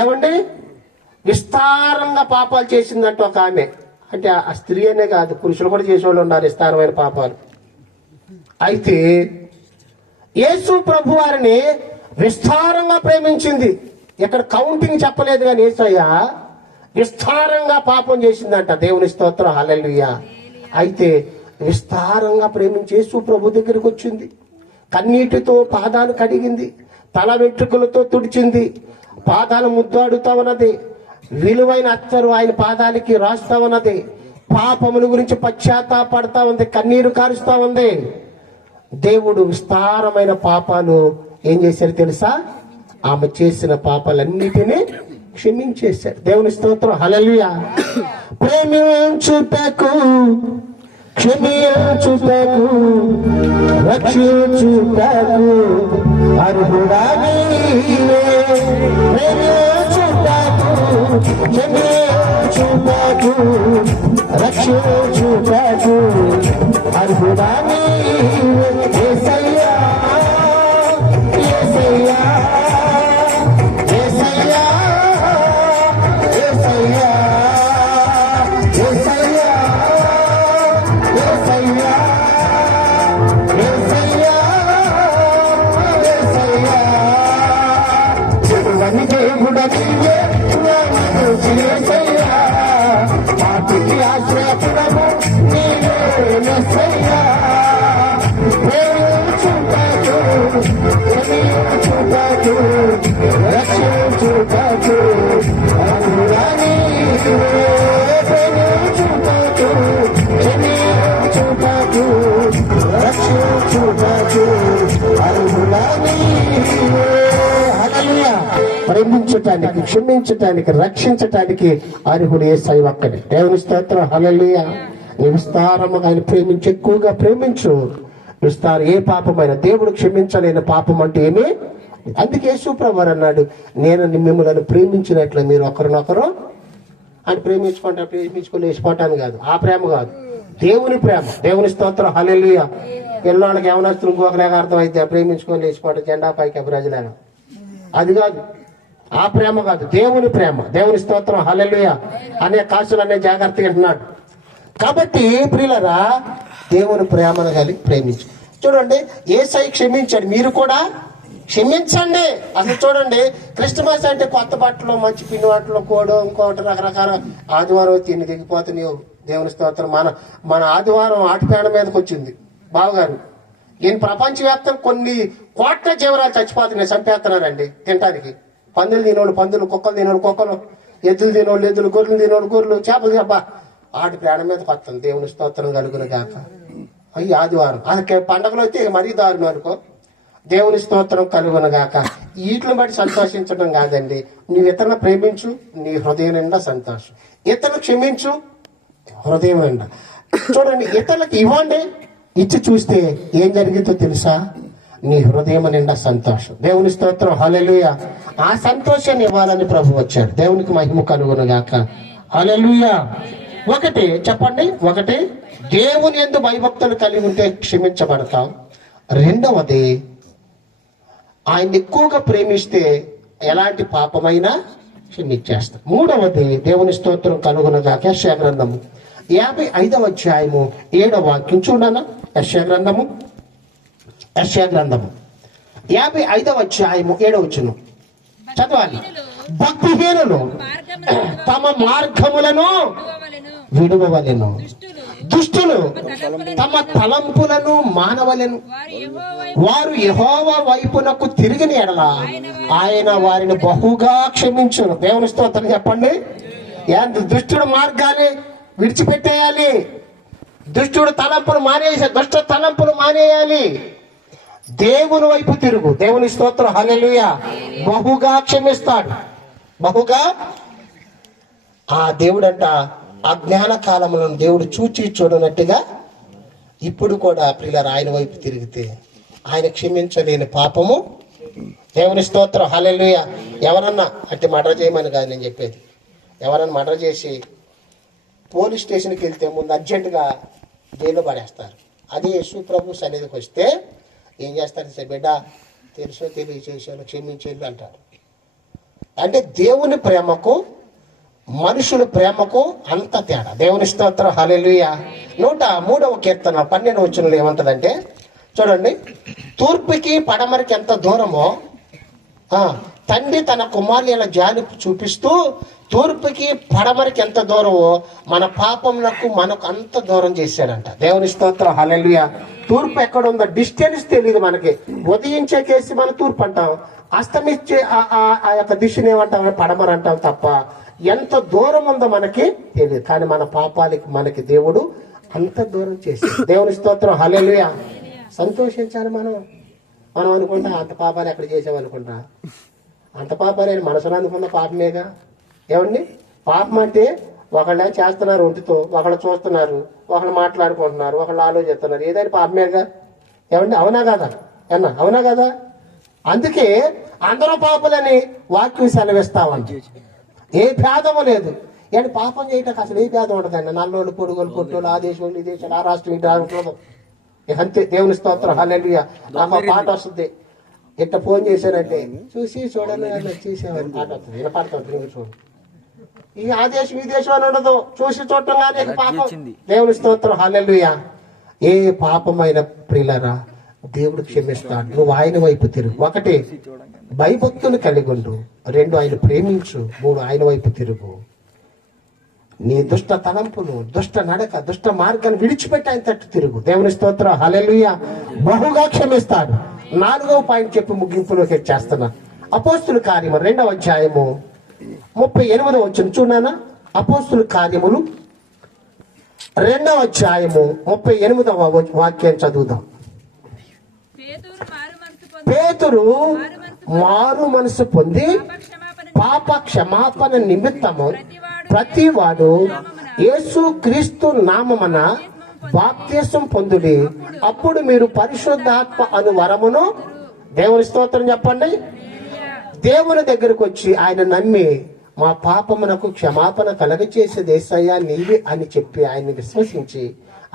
ఏమండి? విస్తారంగా పాపాలు చేసిందంట ఒక ఆమె. అంటే ఆ స్త్రీ అనే కాదు, పురుషులు కూడా చేసేవాళ్ళు ఉన్నారు విస్తారమైన పాపాలు. అయితే యేసు ప్రభు వారిని విస్తారంగా ప్రేమించింది. ఇక్కడ కౌంటింగ్ చెప్పలేదు కానీ యేసయ్య విస్తారంగా పాపం చేసిందంట. దేవుని స్తోత్రం. హల్లెలూయా. అయితే విస్తారంగా ప్రేమించి యేసు ప్రభు దగ్గరికి వచ్చింది. కన్నీటితో పాదాలు కడిగింది, తల వెంట్రుకలతో తుడిచింది, పాదాలు ముద్దాడుతా ఉన్నది, విలువైన అత్తరు ఆయన పాదాలకి రాస్తా ఉన్నది, పాపముల గురించి పశ్చాత్తాపడతా ఉంది, కన్నీరు కారుస్తా ఉంది. దేవుడు విస్తారమైన పాపాలు ఏం చేశారు తెలుసా? ఆమె చేసిన పాపాలన్నిటినీ క్షమించేశాడు. దేవుని స్తోత్రం. హల్లెలూయా. ప్రేమించుటకు, క్షమించుటకు, రక్షించుటకు అర్హుడా నీవే. ప్రేమించుటకు, క్షమించుటకు, రక్షించుటకు అర్హుడా నీవే. యేసయ్యా, యేసయ్యా, యేసయ్యా, యేసయ్యా, యేసయ్యా, యేసయ్యా, యేసయ్యా, నీవే నా మనసు యేసయ్యా. పాపికి ఆశ్రయపురము నీవే యేసయ్యా. ప్రేమించుటకు, క్షమించుటకు, రక్షించుటకు అర్హుడా నీవే. ప్రేమించుటకు, క్షమించుటకు, రక్షించుటకు అర్హుడా నీవే. హల్లెలూయా. ప్రేమించటానికి, క్షమించటానికి, రక్షించటానికి అర్హుడు యేసయ్య ఒక్కడే. దేవుని స్తోత్రం. హల్లెలూయా. నీ విస్తారముగా ఆయన ప్రేమించి, ఎక్కువగా ప్రేమించు. విస్తారం ఏ పాపమైన దేవుడు క్షమించలేని పాపం అంటే ఏమి. అందుకే యేసుప్రభువు అన్నాడు, నేను మిమ్మల్ని ప్రేమించినట్లు మీరు ఒకరినొకరు అని ప్రేమించుకొని వేసిపోవటాను కాదు. ఆ ప్రేమ కాదు, దేవుని ప్రేమ. దేవుని స్తోత్రం. హల్లెలూయా. పిల్లవాళ్ళకి ఏమైనా ఇంకొకలాగా అర్థం అయితే ప్రేమించుకొని లేచిపోవటం, జెండా పైకి అభిరాజులాగా, అది కాదు. ఆ ప్రేమ కాదు, దేవుని ప్రేమ. దేవుని స్తోత్రం. హల్లెలూయా. అనే కాసులు అనే జాగ్రత్తగా అంటున్నాడు. కాబట్టి ప్రియులరా, దేవుని ప్రేమను కలిగి ప్రేమించు. చూడండి, యేసయ్య క్షమించాడు, మీరు కూడా క్షమించండి. అసలు చూడండి, క్రిస్టమస్ అంటే కొత్త బట్టలు, మంచి పిండి వంటలు, కోడు, ఇంకోటి రకరకాల. ఆదివారం తిని దిగిపోతున్నాయి. దేవుని స్తోత్రం. మన ఆదివారం ఆటిపేడ మీదకి వచ్చింది బావగారు. ఈయన ప్రపంచవ్యాప్తంగా కొన్ని కోట్ల జీవరాలు చచ్చిపోతున్నాయి, చంపేస్తున్నారండి తినడానికి. పందులు తినోళ్ళు పందులు, కుక్కలు తినోళ్ళు కుక్కలు, ఎద్దులు తినోళ్ళు ఎద్దులు, గొర్రెలు తినోళ్ళు గొర్రెలు, చేపలు అబ్బా ఆటి ప్రాణం మీదకి వస్తుంది. దేవుని స్తోత్రం కలుగును గాక. అయ్యి ఆదివారం అసలు పండగలు అయితే మరీ దారుణం అనుకో. దేవుని స్తోత్రం కలుగును గాక. వీటిని బట్టి సంతోషించడం కాదండి, నువ్వు ఇతరులను ప్రేమించు, నీ హృదయం నిండా సంతోషం. ఇతరులు క్షమించు, హృదయం నిండా. చూడండి, ఇతరులకు ఇవ్వండి, ఇచ్చి చూస్తే ఏం జరిగిందో తెలుసా? నీ హృదయం నిండా సంతోషం. దేవుని స్తోత్రం. హల్లెలూయా. ఆ సంతోషాన్ని ఇవ్వాలని ప్రభు వచ్చాడు. దేవునికి మహిమ కలుగును గాక. హల్లెలూయా. ఒకటి చెప్పండి, ఒకటి దేవుని యందు భయభక్తులు కలిగి ఉంటే క్షమించబడతాం. రెండవది, ఆయన ఎక్కువగా ప్రేమిస్తే ఎలాంటి పాపమైనా క్షమించేస్తాం. మూడవది, దేవుని స్తోత్రం కలుగునగాక. యెషయా గ్రంథము 55వ అధ్యాయము 7వ వాక్యం చూడనా. యెషయా గ్రంథము 55వ అధ్యాయము 7వ వచనం చదవాలి. భక్తిహీనులు తమ మార్గములను విడువవలెను, దుష్టులు తమ తలంపులను మానవలెను. వారు యెహోవా వైపునకు తిరిగిన ఎడల ఆయన వారిని బహుగా క్షమించును. దేవుని స్తోత్రం. చెప్పండి, దుష్టుడు మార్గాన్ని విడిచిపెట్టేయాలి. దుష్టుడు తలంపులు మానేసి, దుష్ట తలంపులు మానేయాలి. దేవుని వైపు తిరుగు. దేవుని స్తోత్రం. హల్లెలూయా. బహుగా క్షమిస్తాడు, బహుగా. ఆ దేవుడంట అజ్ఞాన కాలంలో దేవుడు చూచి చూడనట్టుగా ఇప్పుడు కూడా ప్రియులారా ఆయన వైపు తిరిగితే ఆయన క్షమించలేని పాపము. దేవుని స్తోత్రం. హల్లెలూయా. ఎవరన్నా అంటే మర్డర్ చేయమని కాదు నేను చెప్పేది. ఎవరన్నా మర్డర్ చేసి పోలీస్ స్టేషన్కి వెళ్తే ముందు అర్జెంటుగా జైల్లో పడేస్తారు. అదే యేసు ప్రభు సన్నిధికి వస్తే ఏం చేస్తారు? బిడ్డ తెలుసో తెలియచేసాను, క్షమించేళ్ళు అంటారు. అంటే దేవుని ప్రేమకు మనుషుల ప్రేమకు అంత తేడా. దేవుని స్తోత్రం. హల్లెలూయా. 103వ కీర్తన 12వ వచనంలో ఏమంటదంటే చూడండి, తూర్పుకి పడమరికి ఎంత దూరమో తండ్రి తన కుమారుల జాలి చూపిస్తూ తూర్పుకి పడమరికి ఎంత దూరమో మన పాపములకు మనకు అంత దూరం చేశాడంట. దేవుని స్తోత్రం. హల్లెలూయా. తూర్పు ఎక్కడ ఉందో డిస్టెన్స్ తెలియదు మనకి. ఉదయించే కేసి మన తూర్పు అంటాం, అస్తమిచ్చే ఆ యొక్క దిశను ఏమంటాం? పడమర అంటాం తప్ప ఎంత దూరం ఉందో మనకి తెలియదు. కానీ మన పాపాలకి మనకి దేవుడు అంత దూరం చేశాడు. దేవుని స్తోత్రం. హల్లెలూయా. సంతోషించాలి మనం అనుకుంటా అంత పాపాలు ఎక్కడ చేసామనుకుంటా, అంత పాపాలు మనసులో అనుకున్న పాపమేగా. ఏమండి, పాపం అంటే ఒకళ్ళ చేస్తున్నారు ఒంటితో, ఒకళ్ళు చూస్తున్నారు, ఒకళ్ళు మాట్లాడుకుంటున్నారు, ఒకళ్ళు ఆలోచిస్తున్నారు, ఏదైనా పాపమేగా. ఏమండి, అవునా కదా? అవునా కదా? అందుకే అందరూ పాపులని వాక్యం సెలవిస్తామండి. ఏ భేదము లేదు. ఏంటి పాపం చేయటం అసలు ఏ భేదం ఉండదండి. నల్లోళ్ళు పొడుగోళ్ళు పొట్టోళ్ళు, ఆ దేశం ఈ దేశం, ఆ రాష్ట్రం ఈ రాష్ట్రం, అంతే. దేవుని స్తోత్రం. హల్లెలూయా. నాకు పాట వస్తుంది, ఇట్ట ఫోన్ చేశానంటే చూసి చూడండి చేసేవారు పాట వస్తుంది, వినపడుతుంది. చూడు, ఈ ఆ దేశం ఈ దేశం అని ఉండదు, చూసి చూడటం కానీ పాపం. దేవుని స్తోత్రం. హల్లెలూయా. ఏ పాపమైన ప్రియులరా దేవుడు క్షమిస్తాడు. నువ్వు ఆయన వైపు తిరుగు. ఒకటి భయభక్తులు కలిగి ఉండు. 2 ఆయన ప్రేమించు. 3 ఆయన వైపు తిరుగు. నీ దుష్ట తలంపులు, దుష్ట నడక, దుష్ట మార్గాన్ని విడిచిపెట్టి ఆయన తట్టు తిరుగు. దేవుని స్తోత్రం. హల్లెలూయా. బహుగా క్షమిస్తాడు. 4వ పాయింట్ చెప్పి ముగింపులోకి చేస్తున్నా. అపోస్తుల కార్యము 2వ అధ్యాయము 38వ వచనం చూడనా. అపోస్తుల కార్యములు 2వ అధ్యాయము 38వ వాక్యం చదువుదాం. పేతురు మారు మనసు పొంది పాప క్షమాపణ నిమిత్తము ప్రతివాడు యేసు క్రీస్తు నామమున బాప్తిసం పొందుడి, అప్పుడు మీరు పరిశుద్ధాత్మ అను వరమును. దేవుని స్తోత్రం చెప్పండి. దేవుని దగ్గరకు వచ్చి ఆయన నమ్మి మా పాపమునకు క్షమాపణ కలగచేసేది యేసయ్యా నీవే అని చెప్పి ఆయన్ని విశ్వసించి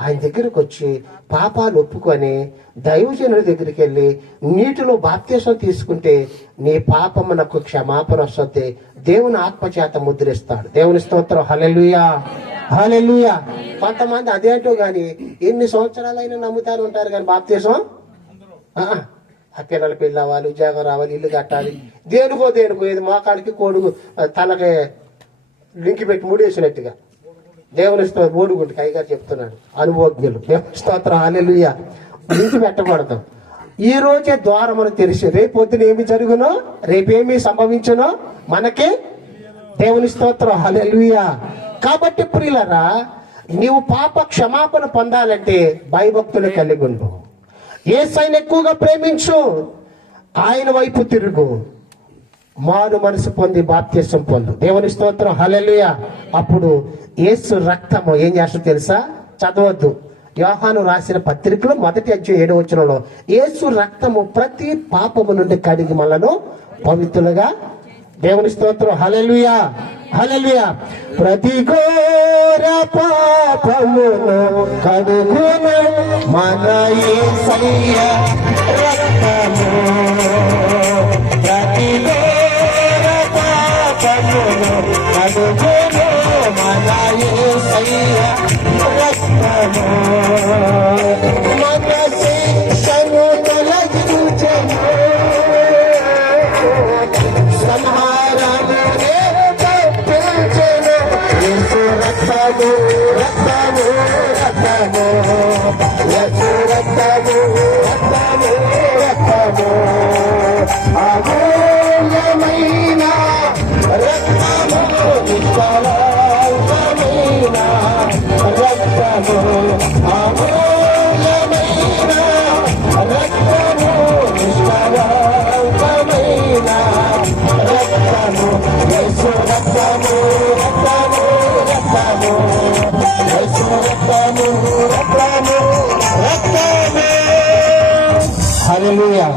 ఆయన దగ్గరకు వచ్చి పాపాలు ఒప్పుకొని దైవజనుల దగ్గరికి వెళ్ళి నీటిలో బాప్తిసం తీసుకుంటే నీ పాపమునకు క్షమాపణ వస్తుంది. దేవుని ఆత్మచేత ముద్రిస్తాడు. దేవుని స్తోత్రం. హల్లెలూయా. హల్లెలూయా. కొంతమంది అదేంటో గాని ఎన్ని సంవత్సరాలైనా నమ్ముతారు ఉంటారు కానీ బాప్తిసం ఆ పిల్లలు పెళ్ళి అవ్వాలి, ఉద్యోగం రావాలి, ఇల్లు కట్టాలి, దేనికో ఏది మోకాడికి కోడుగు తనకి లింకి పెట్టి ముడేసినట్టుగా. దేవుని ఓడుగుంటుకి అయ్యగారు చెప్తున్నాడు, అనుభవజ్ఞులు. దేవుని స్తోత్రం. హల్లెలూయా. లింకి పెట్టకూడదు. ఈ రోజే ద్వారమును తెరిచి రేపొద్దున ఏమి జరుగునో, రేపేమి సంభవించునో మనకి దేవుని స్తోత్రం. హల్లెలూయా. కాబట్టి ప్రియులరా, నీవు పాప క్షమాపణ పొందాలంటే భయభక్తులు కలిగి ఉండు. యేసయ్యను ఎక్కువగా ప్రేమించు. ఆయన వైపు తిరుగు. మారు మనసు పొంది బాప్తిసం పొందు. దేవుని స్తోత్రం. హల్లెలూయా. అప్పుడు యేసు రక్తము ఏం చేస్తుందో తెలుసా? చదవద్దు. యోహాను రాసిన పత్రికలో 1వ అధ్యాయం 7వ వచనంలో యేసు రక్తము ప్రతి పాపము నుండి కడిగి మనలను పవిత్రులుగా. దేవుని స్తోత్రం. హల్లెలూయా. హల్లెలూయా. ప్రతి ఘోర పాపమును కడుగును మన యేసయ్య రక్తము. ప్రతి ఘోర పాపమును కడుగును మన యేసయ్య రక్తము. మన శిక్షను తొలగించెను, సంహారమునే తప్పించెను. యేసు రక్తము, రక్తము, రక్తము, యేసు రక్తము, రక్తము, రక్తము, అమూల్యమైన రక్తము, నిష్కళంకమైన రక్తము, అమూల్యమైన రక్తము, నిష్కళంకమైన రక్తము, యేసు రక్తము, రక్తము, రక్తము, యేసు రక్తము, రక్తము, రక్తము. హల్లెలూయా.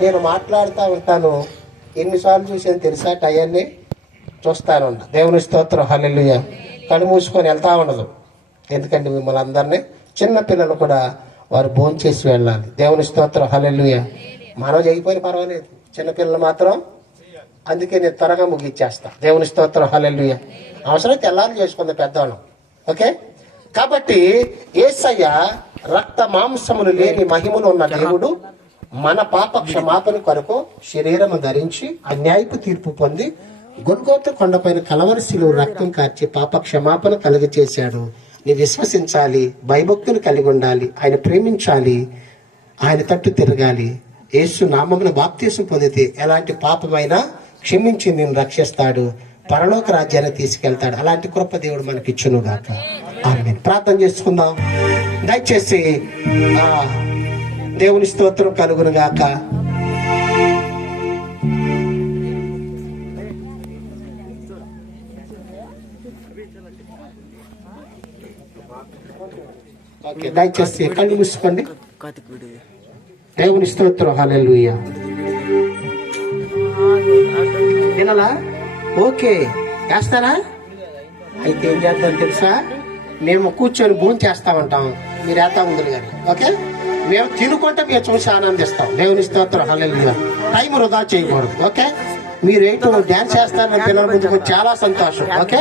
నేను మాట్లాడుతూ ఉంటాను. ఎన్నిసార్లు చూసాను తెలుసా? టయాన్ని చూస్తాను. దేవుని స్తోత్రం. హల్లెలూయా. కళ్ళు మూసుకొని వెళ్తా ఉండదు. ఎందుకంటే మిమ్మల్ని అందరినీ, చిన్న పిల్లలు కూడా వారు భోంచేసి వెళ్ళాలి. దేవుని స్తోత్రం. హల్లెలూయా. మనం చేయకపోయినా పర్వాలేదు, చిన్నపిల్లలు మాత్రం. అందుకే నేను త్వరగా ముగిచ్చేస్తా. దేవుని స్తోత్రం. హల్లెలూయా. అవసరం తెల్లారి చేసుకుంది పెద్దవాళ్ళం. ఓకే. కాబట్టి యేసయ్య రక్త మాంసములు లేని మహిమలు ఉన్న దేవుడు మన పాప క్షమాపణ కొరకు శరీరము ధరించి అన్యాయపు తీర్పు పొంది గొల్గోత కొండపైన కలవరి శిలువ రక్తం కార్చి పాప క్షమాపణ కలుగచేశాడు. నీ విశ్వసించాలి, భయభక్తులు కలిగి ఉండాలి, ఆయన ప్రేమించాలి, ఆయన తట్టు తిరగాలి. యేసు నామమున బాప్తిసం పొందితే ఎలాంటి పాపమైనా క్షమించి నేను రక్షిస్తాడు, పరలోక రాజ్యాన్ని తీసుకెళ్తాడు. అలాంటి కృప దేవుడు మనకి ఇచ్చును గాక. ఆమేన్. ప్రార్థన చేసుకుందాం. దయచేసి దేవుని స్తోత్రం కలుగును గాక. ఓకే, దయచేసి కళ్ళు మూసుకోండి. దేవుని స్తోత్రం. హల్లెలూయా. వినాలా? ఓకే, వేస్తారా? అయితే ఏం చేద్దాం తెలుసా? మేము కూర్చొని భోజనం చేస్తామంటాం, మీరు వేస్తా ఉందరు గారు. ఓకే, మేము తినుకుంటే మేము చూసి ఆనందిస్తాం. దేవుని స్తోత్రం. హల్లెలూయా. టైం వృధా చేయకూడదు. ఓకే, మీరు ఏంటో డ్యాన్స్ చేస్తారని పిల్లల ముందుకు చాలా సంతోషం. ఓకే,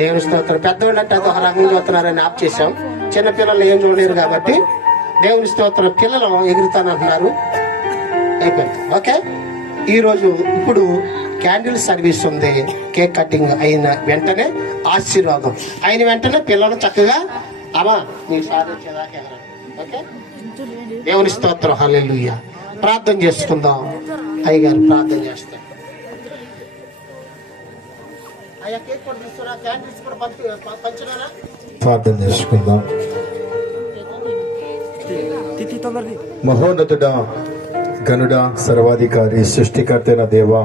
దేవుని స్తోత్రం. పెద్దవాళ్ళు అంటే అదొక రకంగా చూస్తున్నారని ఆప్ చేశాం. చిన్న పిల్లలు ఏం చూడలేరు కాబట్టి దేవుని స్తోత్రం. పిల్లలు ఎగురుతానంటున్నారు. అయిపోయింది. ఓకే, ఈరోజు ఇప్పుడు క్యాండిల్ సర్వీస్ ఉంది. కేక్ కటింగ్ అయిన వెంటనే ఆశీర్వాదం అయిన వెంటనే పిల్లలు చక్కగా అమ్మా నీ సార్ వచ్చేదాకా ఎగరండి. ఓకే, దేవుని స్తోత్రం, హల్లెలూయా. ప్రార్థన చేసుకుందాం. అయ్యగారు ప్రార్థన చేస్తారు. అయ్యా కేక్ కూడా తీసుకురా, క్యాండిల్స్ కూడా పంచున్నారా? ప్రార్థన చేసుకుందాం. మహోన్నతుడా, గనుడా, సర్వాధికారి, సృష్టికర్తైన దేవా,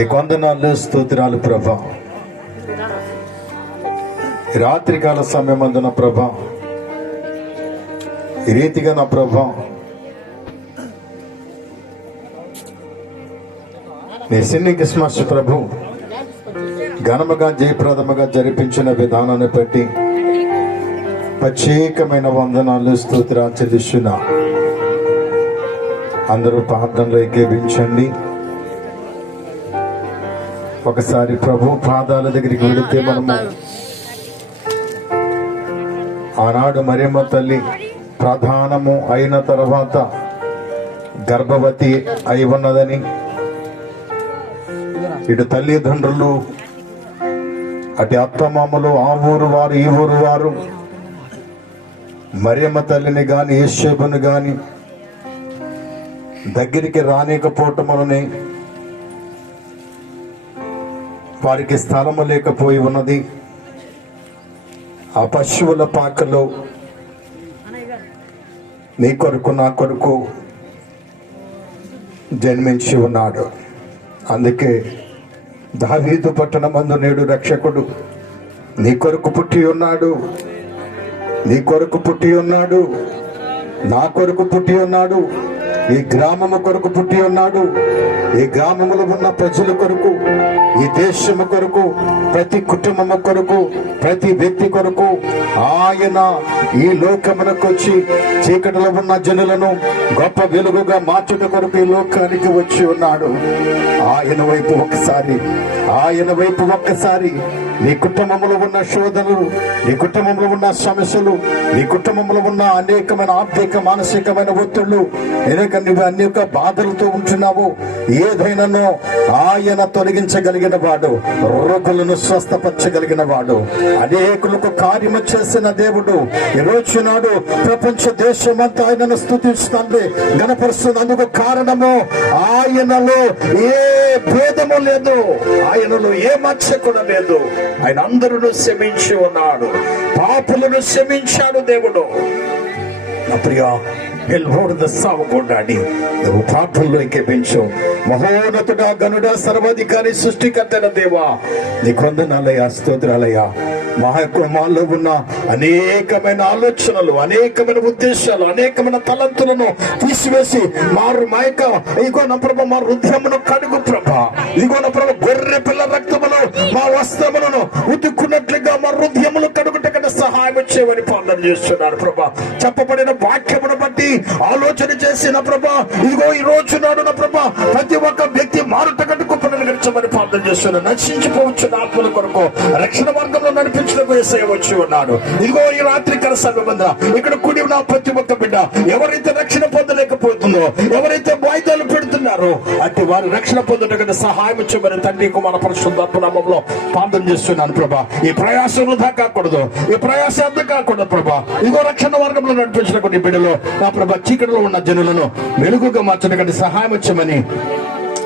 ఈ వందనాలు స్తోత్రాలు ప్రభా. రాత్రికాల సమయమందున ప్రభా, ఈ రీతిగా నా ప్రభా నీ సిన్ని క్రిస్మస్ ప్రభు ఘనముగా జయప్రదముగా జరిపించిన విధానాన్ని బట్టి ప్రత్యేకమైన వందనాలు స్తోత్రాలు చెల్లిస్తున్నా. అందరూ ప్రార్థనలో ఏకీభించండి. ఒకసారి ప్రభు పాదాల దగ్గరికి వెళితే మనము ఆనాడు మరియమ్మ తల్లి ప్రధానము అయిన తర్వాత గర్భవతి అయి ఉన్నదని, ఇటు తల్లిదండ్రులు, అటు అత్తమామలు, ఆ ఊరు వారు ఈ ఊరు వారు మరియమ్మ తల్లిని గాని యేసేపును గాని దగ్గరికి రానికపోవటం వలనే వారికి స్థలము లేకపోయి ఉన్నది. ఆ పశువుల పాకలో నీ కొరకు నా కొరకు జన్మించి ఉన్నాడు. అందుకే దావీదు పట్టణమందు నేడు రక్షకుడు నీ కొరకు పుట్టి ఉన్నాడు, నీ కొరకు పుట్టి ఉన్నాడు, నా కొరకు పుట్టి ఉన్నాడు, ఈ గ్రామము కొరకు పుట్టి ఉన్నాడు, ఈ గ్రామములో ఉన్న ప్రజల కొరకు, ఈ దేశము కొరకు, ప్రతి కుటుంబము కొరకు, ప్రతి వ్యక్తి కొరకు ఆయన ఈ లోకమునకు వచ్చి చీకటిలో ఉన్న జనులను గొప్ప వెలుగుగా మార్చుట కొరకు ఈ లోకానికి వచ్చి ఉన్నాడు. ఆయన వైపు ఒక్కసారి నీ కుటుంబంలో ఉన్న శోధనలు, నీ కుటుంబంలో ఉన్న సమస్యలు, నీ కుటుంబంలో ఉన్న అనేకమైన ఆర్థిక మానసికమైన ఒత్తిళ్లు, అనేక బాధలతో ఉంటున్నావు, ఏదైనానో ఆయన తొలగించగలిగిన వాడు, రోగులను స్వస్థపరచగలిగిన వాడు, అనేకులకు కార్యము చేసిన దేవుడు. ఈరోజు నాడు ప్రపంచ దేశమంతా ఆయనను స్తుతిస్తుంది, గణపరుస్తుంది. అందుకు కారణము ఆయనలో ఏ భేదము లేదు, ఆయనలో ఏ మచ్చ కూడా లేదు. ఆయన అందరూ క్షమించి ఉన్నాడు, పాపులను క్షమించాడు దేవుడు. నా ప్రియా, నువ్వు ప్రార్థనలో ఎక్కించు. మహోన్నతుడా, గనుడా, సర్వాధికారి, సృష్టికర్తైన దేవా, నీ కొందనాలయ, స్తోత్రాలయ. మాలో ఉన్న అనేకమైన ఆలోచనలు, అనేకమైన ఉద్దేశాలు, అనేకమైన తలంతులను తీసివేసి ఇగో నా ప్రభ మా హృదయమును కడుగు ప్రభ. ఇగో నా ప్రభ గొర్రె పిల్ల రక్తమును మా వస్త్రములను ఉతుక్కున్నట్లుగా మా హృదయములు కడుగుట కన్నా సహాయం చేయమని ప్రార్థన చేస్తున్నాడు ప్రభ. చెప్పబడిన వాక్యమును బట్టి ఆలోచన చేసిన ప్రభ, ఇదిగో ఈ రోజు నాడు నా ప్రభ ప్రతి ఒక్క వ్యక్తి మారుట కట్టుకు పునరుద్ధరించమని ప్రార్థన చేస్తున్నాడు. నశించిపోవచ్చు ఆత్మల కొరకు రక్షణ మార్గంలో నడిపించడానికి వచ్చి ఉన్నాడు. ఇదిగో ఈ రాత్రి కాల సమయమందున ఇక్కడ కూడి ఉన్న ప్రతి ఒక్క బిడ్డ ఎవరైతే రక్షణ పొందలేకపోతుందో, ఎవరైతే వాయిదాలు పెడుతున్నారో అట్టి వారు రక్షణ పొందడానికి సహాయం చేయమని తండ్రి కుమార పరిశుద్ధాత్మ నామములో ప్రార్థన చేస్తున్నాను ప్రభా. ఈ ప్రయాసం వృధా కాకూడదు, ఈ ప్రయాసం అంతా కాకూడదు ప్రభా. ఇదిగో రక్షణ మార్గంలో నడిపించిన కొన్ని బిడ్డలు నా ప్రభా చీకటిలో ఉన్న జనులను వెలుగుగా మార్చడానికి సహాయం వచ్చమని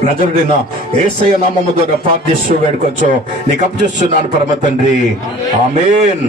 నజరుడైన యేసయ్య నామము ద్వారా ప్రార్థిస్తూ వేడుకొచ్చు నీకు అప్పగిస్తున్నాను పరమ తండ్రి. ఆమేన్.